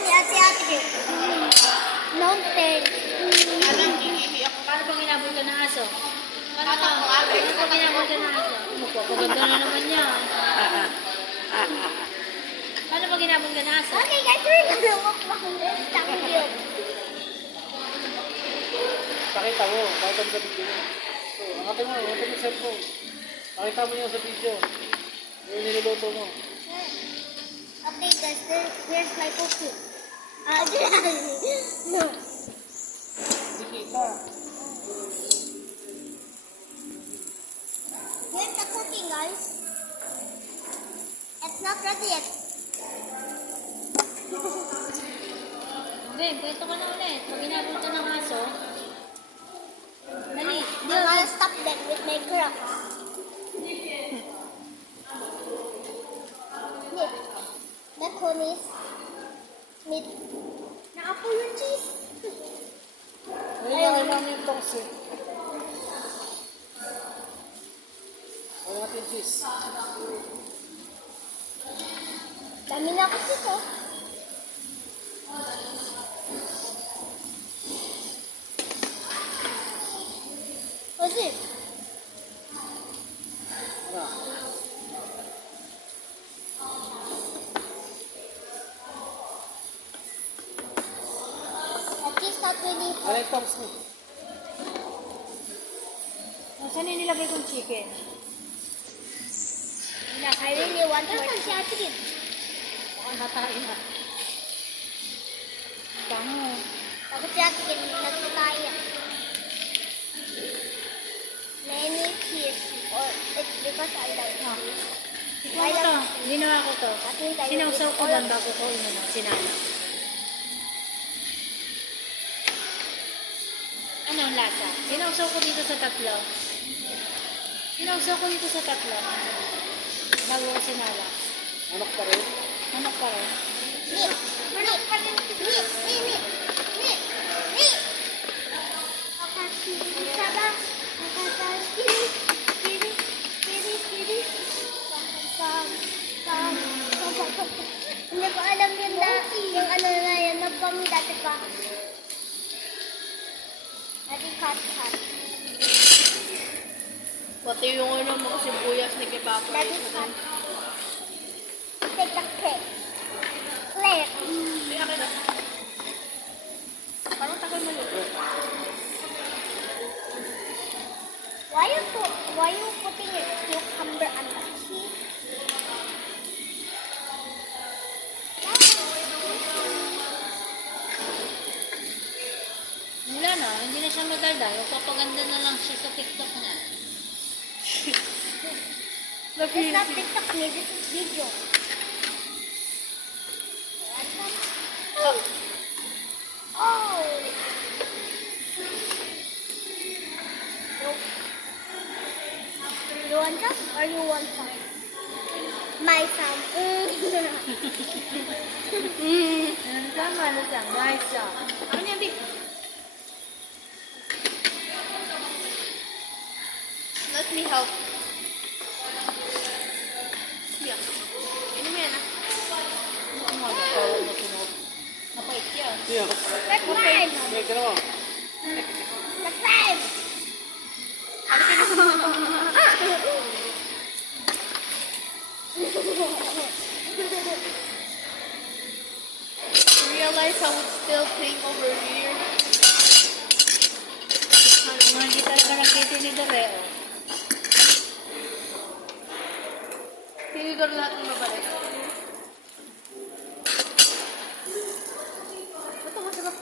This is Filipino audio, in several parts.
ni ate-ate. Mountain. Parang hihihi ako. Paano pag inabot ka ng aso? Paano pag inabot ka ng aso? Magpapaganda na naman niya. Paano pag inabot ka ng aso? Okay guys, we're gonna walk this. Thank you. Pakita mo, pakita mo sa video mo. So, angkatin mo yung cellphone. Pakita mo yung sa video. Yung niluluto mo. Okay guys, here's my cookie. No. Hindi kita. Here's the cooking, guys. It's not ready yet. Okay, kwento ka na ulit. Pag inabot ka ng aso, dali. I'm gonna stop them with my crop. Look, macaroni's meat. Naapo yung cheese. Ayun, kailangan yung toast eh. Wala natin cheese. Dami na ako dito. Kasi, Ano? at least not really Ano yung toast mo? Saan yung nilagay kong chicken? I really want to eat chicken. Baka matain na. Bango. Ako chicken, nagtataya. Many cheese. Or it's because I like cheese. Ikaw mo to. Ginawa ko to. I think I Sinawsaw ko all lang of bago ko sinala. Ano ang lasa? Sinawsaw ko dito sa tatlo. Sinawsaw ko dito sa tatlo. Bago ko sinala. Anak pa rin? Manok pa rin. meat. Meat. Saba. Hindi ko alam yun na yung ano na yan, nagpami dati pa. Dati cut. Pati yung ano mga sibuyas na Dati kipapay. cut. Take the cake. Plate. Parang tagal mo yun. Why you putting a cucumber on the cheese? Wala na, hindi na siya madaldal. Magpapaganda na lang siya sa TikTok niya. It's not TikTok me, this is video. Oh! You want some or you want some? My some. Tama na siya. Nice siya. Ano niya, Big? Let me help. Yeah. Ano mo yan, ah? Ano mo, nagpawag na sunod. Napait yan. Siya. That's mine. May ginawa. That's mine. Realize how it's still pink over here? Mga hindi talaga nakita ni Doreo. Tinidor lahat ng mabalik. Ito masarap.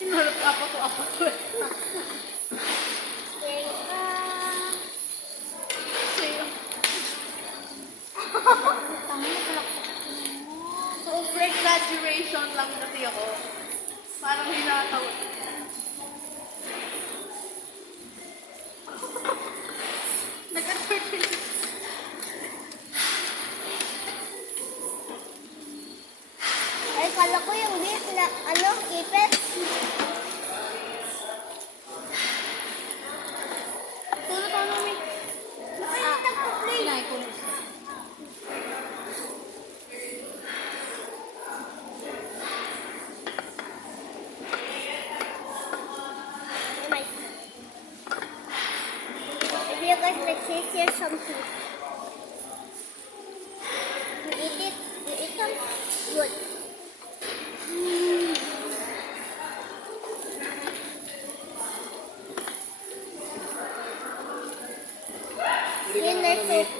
Tinulog ako to. Sa'yo. Over-exaggeration lang kasi ako. Parang hinataw. Nag-attorney. I Akala ko yung beef na, ipis. Pero paano may... nagpo-play. Kinain ko na siya. If you guys like this, here's some food. You eat it. You eat them. Good. Yun na soup.